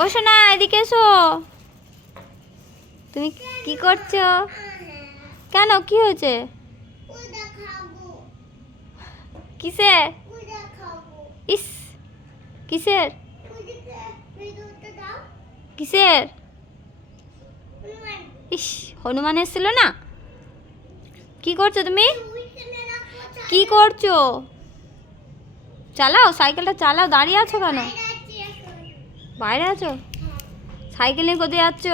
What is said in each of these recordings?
ও সোনা, এদিকে এসো। তুমি কি করছ? কেন, কি হয়েছে? কিসের ইস, কিসের? কিসের? ইস, হনুমান এসেছিল না? কি করছ তুমি? কি করছ? চালাও, সাইকেলটা চালাও, দাঁড়িয়ে আছো কেন? বাইরে আছো? সাইকেল নিয়ে কোথায় যাচ্ছ?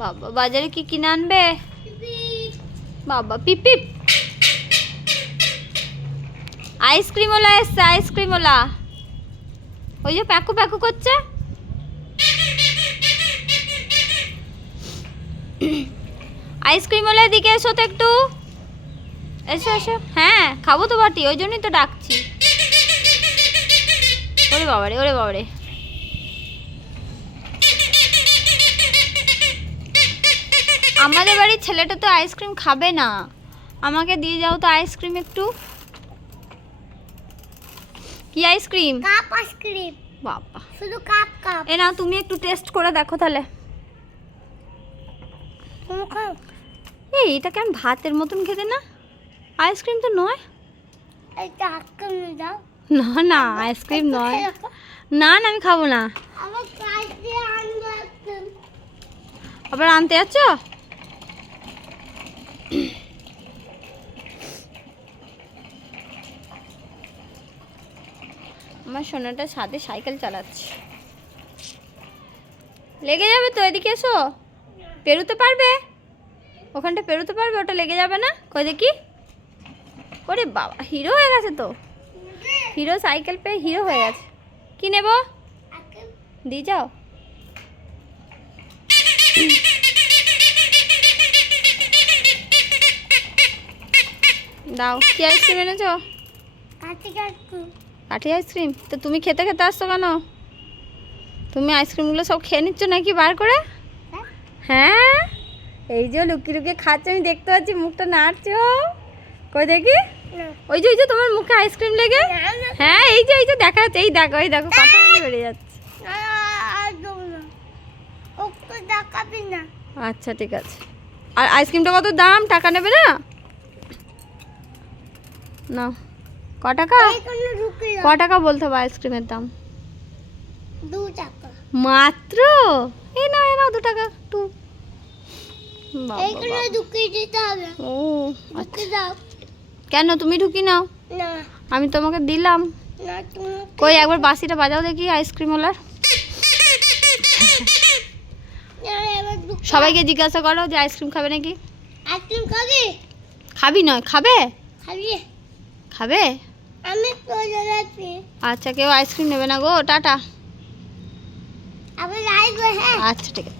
বাবা, বাজারে কি কিনে আনবে? বাবা, পিপ পিপ। আইসক্রিমওয়ালা এসছে, আইসক্রিমওয়ালা। ওই যে প্যাকু প্যাকু করছে। আইসক্রিমওয়ালা দিকে এসো তো একটু। এসো এসো। হ্যাঁ খাব তো বাটি, ওই জন্যই তো ডাকছি। বাবারে ওরে বাবারে। আমাদের বাড়ির ছেলেটা তো আইসক্রিম খাবে না। আমাকে দিয়ে যাও তো আইসক্রিম একটু। কি আইসক্রিম? Cup ice cream. বাবা। শুধু কাপ কাপ। এ না তুমি একটু টেস্ট করে দেখো তাহলে। এই এটা কেমন ভাতের মতন খেতে না? আইসক্রিম তো নয়। আইসক্রিম দাও। না না আইসক্রিম নয়। না না আমি খাব না। আবার আনতে যাচ্ছ? আমার সোনাটা সাথে সাইকেল চালাচ্ছে। লেগে যাবে তো এদিকে এসো। পেরোতে পারবে? ওখানটা পেরোতে পারবে ওটা লেগে যাবে না? কই দেখি। ওরে বাবা হিরো হয়ে গেছে তো। হিরো সাইকেল পেয়ে হিরো হয়ে গেছে। কি নেব? দিয়ে যাও। দাও। কি আইসক্রিম এনেছো? কাঠি আইসক্রিম? তো তুমি খেতে খেতে আসছো কেন? তুমি আইসক্রিমগুলো সব খেয়ে নিচ্ছ নাকি বার করে? হ্যাঁ? এই যে লুকিয়ে লুকিয়ে খাচ্ছ, আমি দেখতে পাচ্ছি, মুখটা নাড়ছো। কই দেখি? ওই যে ওই যে তোমার মুখে আইসক্রিম লেগে? হ্যাঁ এই যে এই যে দেখা যাচ্ছে এই দেখো এই দেখো কথা বলে বেড়ে যাচ্ছে। না আচ্ছা ঠিক আছে। আর আইসক্রিমটা কত দাম? টাকা নেবে না? না। ক টাকা? ক টাকা বলতে হবে আইসক্রিমের দাম? দু টাকা। মাত্র? এই না এই নাও দু টাকা টু এইখানে। ঢুকিয়ে দিতে হবে। ও দাও। কেন? তুমি ঢুকি নাও। না। আমি তোমাকে দিলাম। কই একবার বাসিটা বাজাও দেখি আইসক্রিমওয়ালার সবাইকে জিজ্ঞাসা করো যে আইসক্রিম খাবে নাকি। আইসক্রিম খাবি? খাবি নয় খাবে? খাবি। খাবে? আমি আচ্ছা কেউ আইসক্রিম নেবে না গো টাটা। আবার হ্যাঁ। আচ্ছা ঠিক আছে।